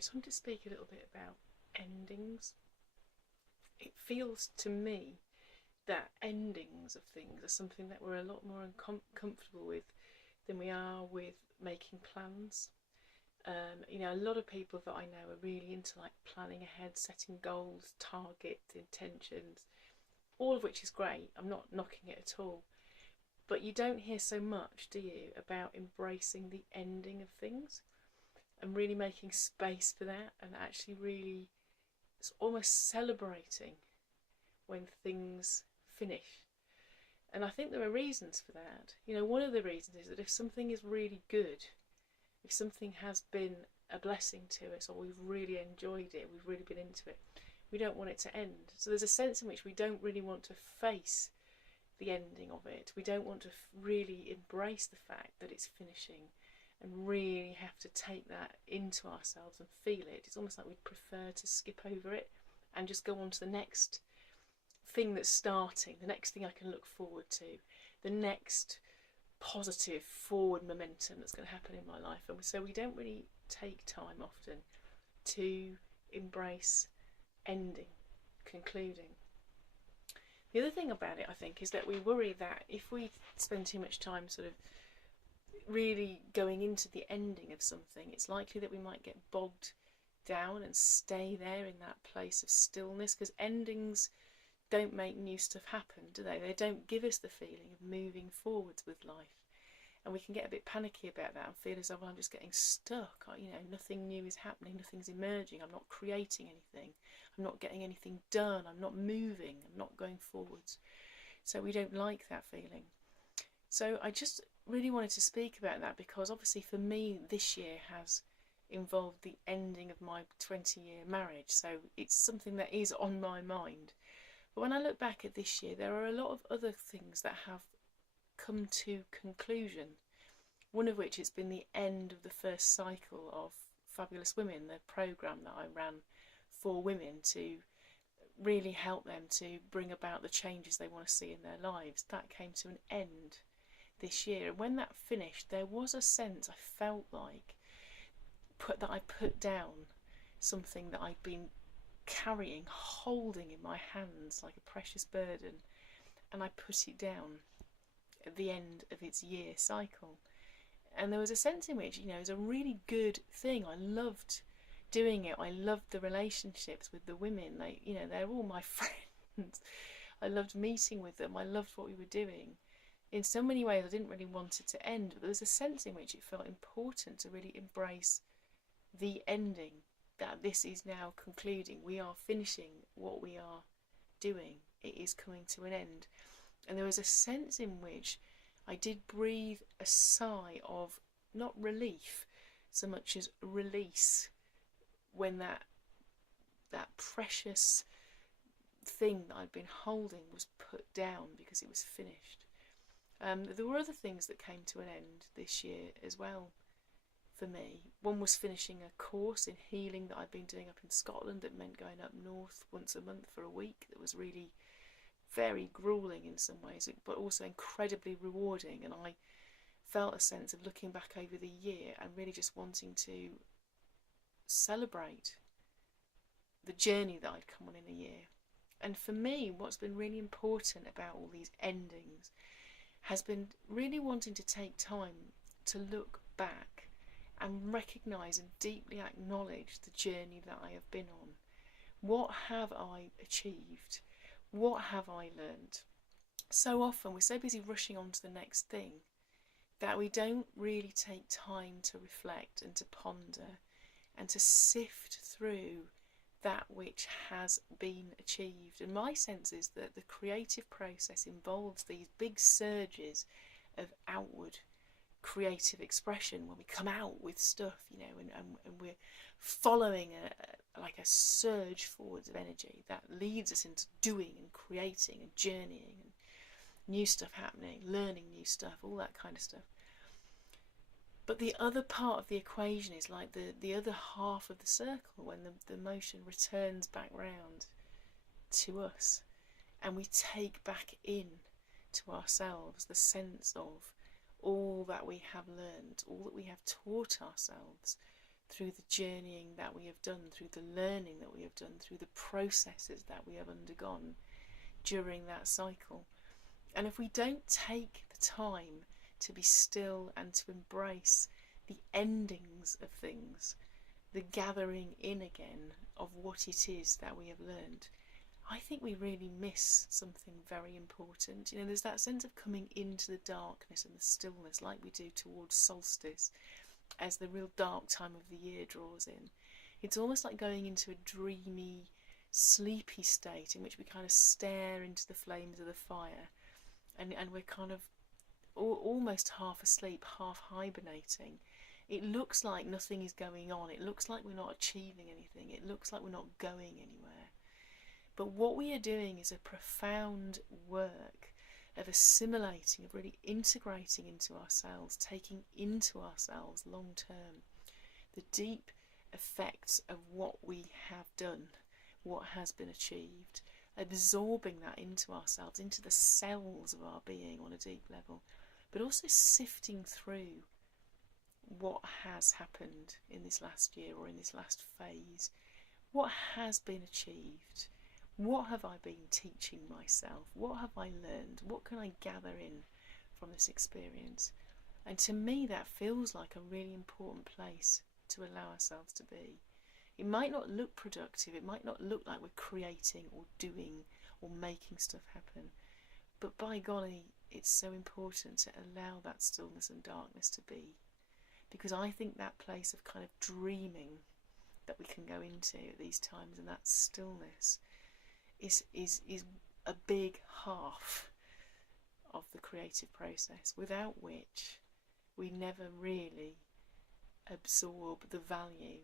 just wanted to speak a little bit about endings. It feels to me that endings of things are something that we're a lot more uncomfortable with than we are with making plans. A lot of people that I know are really into like planning ahead, setting goals, targets, intentions, all of which is great. I'm not knocking it at all. But you don't hear so much, do you, about embracing the ending of things and really making space for that and actually really almost celebrating when things finish. And I think there are reasons for that. One of the reasons is that if something is really good, if something has been a blessing to us or we've really enjoyed it, we've really been into it, we don't want it to end. So there's a sense in which we don't really want to face the ending of it. We don't want to really embrace the fact that it's finishing and really have to take that into ourselves and feel it. It's almost like we'd prefer to skip over it and just go on to the next thing that's starting, the next thing I can look forward to, the next positive forward momentum that's going to happen in my life. And so we don't really take time often to embrace ending, concluding. The other thing about it, I think, is that we worry that if we spend too much time sort of really going into the ending of something, it's likely that we might get bogged down and stay there in that place of stillness, because endings don't make new stuff happen, do they? They don't give us the feeling of moving forwards with life. And we can get a bit panicky about that and feel as though, well, I'm just getting stuck. Nothing new is happening, nothing's emerging, I'm not creating anything, I'm not getting anything done, I'm not moving, I'm not going forwards. So we don't like that feeling. So I just really wanted to speak about that, because obviously for me this year has involved the ending of my 20-year marriage. So it's something that is on my mind. But when I look back at this year, there are a lot of other things that have come to conclusion. One of which has been the end of the first cycle of Fabulous Women, the programme that I ran for women to really help them to bring about the changes they want to see in their lives. That came to an end this year. And when that finished, there was a sense I felt like that I put down something that I'd been carrying, holding in my hands like a precious burden, and I put it down at the end of its year cycle. And there was a sense in which, it was a really good thing. I loved doing it. I loved the relationships with the women. They're all my friends. I loved meeting with them. I loved what we were doing. In so many ways, I didn't really want it to end, but there was a sense in which it felt important to really embrace the ending, that this is now concluding. We are finishing what we are doing. It is coming to an end. And there was a sense in which I did breathe a sigh of not relief so much as release when that precious thing that I'd been holding was put down because it was finished. There were other things that came to an end this year as well for me. One was finishing a course in healing that I'd been doing up in Scotland that meant going up north once a month for a week. That was really very gruelling in some ways, but also incredibly rewarding. And I felt a sense of looking back over the year and really just wanting to celebrate the journey that I'd come on in a year. And for me, what's been really important about all these endings has been really wanting to take time to look back and recognise and deeply acknowledge the journey that I have been on. What have I achieved? What have I learned? So often we're so busy rushing on to the next thing that we don't really take time to reflect and to ponder and to sift through that which has been achieved. And my sense is that the creative process involves these big surges of outward creative expression when we come out with stuff, and we're following like a surge forwards of energy that leads us into doing and creating and journeying and new stuff happening, learning new stuff, all that kind of stuff. But the other part of the equation is like the other half of the circle, when the motion returns back round to us and we take back in to ourselves the sense of all that we have learned, all that we have taught ourselves through the journeying that we have done, through the learning that we have done, through the processes that we have undergone during that cycle. And if we don't take the time to be still and to embrace the endings of things, the gathering in again of what it is that we have learned, I think we really miss something very important. You know, there's that sense of coming into the darkness and the stillness like we do towards solstice as the real dark time of the year draws in. It's almost like going into a dreamy, sleepy state in which we kind of stare into the flames of the fire, and we're kind of almost half asleep, half hibernating. It looks like nothing is going on. It looks like we're not achieving anything. It looks like we're not going anywhere. But what we are doing is a profound work of assimilating, of really integrating into ourselves, taking into ourselves long term the deep effects of what we have done, what has been achieved, absorbing that into ourselves, into the cells of our being on a deep level, but also sifting through what has happened in this last year or in this last phase. What has been achieved? What have I been teaching myself? What have I learned? What can I gather in from this experience? And to me, that feels like a really important place to allow ourselves to be. It might not look productive, it might not look like we're creating or doing or making stuff happen, but by golly, it's so important to allow that stillness and darkness to be. Because I think that place of kind of dreaming that we can go into at these times, and that stillness is a big half of the creative process, without which we never really absorb the value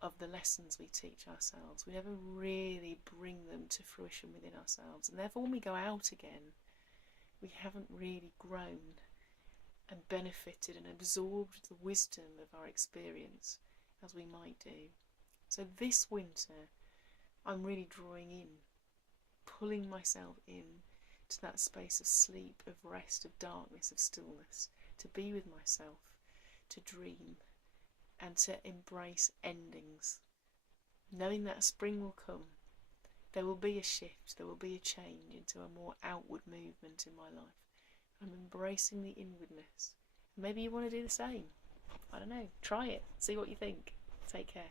of the lessons we teach ourselves. We never really bring them to fruition within ourselves, and therefore when we go out again, we haven't really grown and benefited and absorbed the wisdom of our experience as we might do. So this winter, I'm really drawing in, pulling myself in to that space of sleep, of rest, of darkness, of stillness, to be with myself, to dream, and to embrace endings, knowing that spring will come. There will be a shift, there will be a change into a more outward movement in my life. I'm embracing the inwardness. Maybe you want to do the same. I don't know. Try it. See what you think. Take care.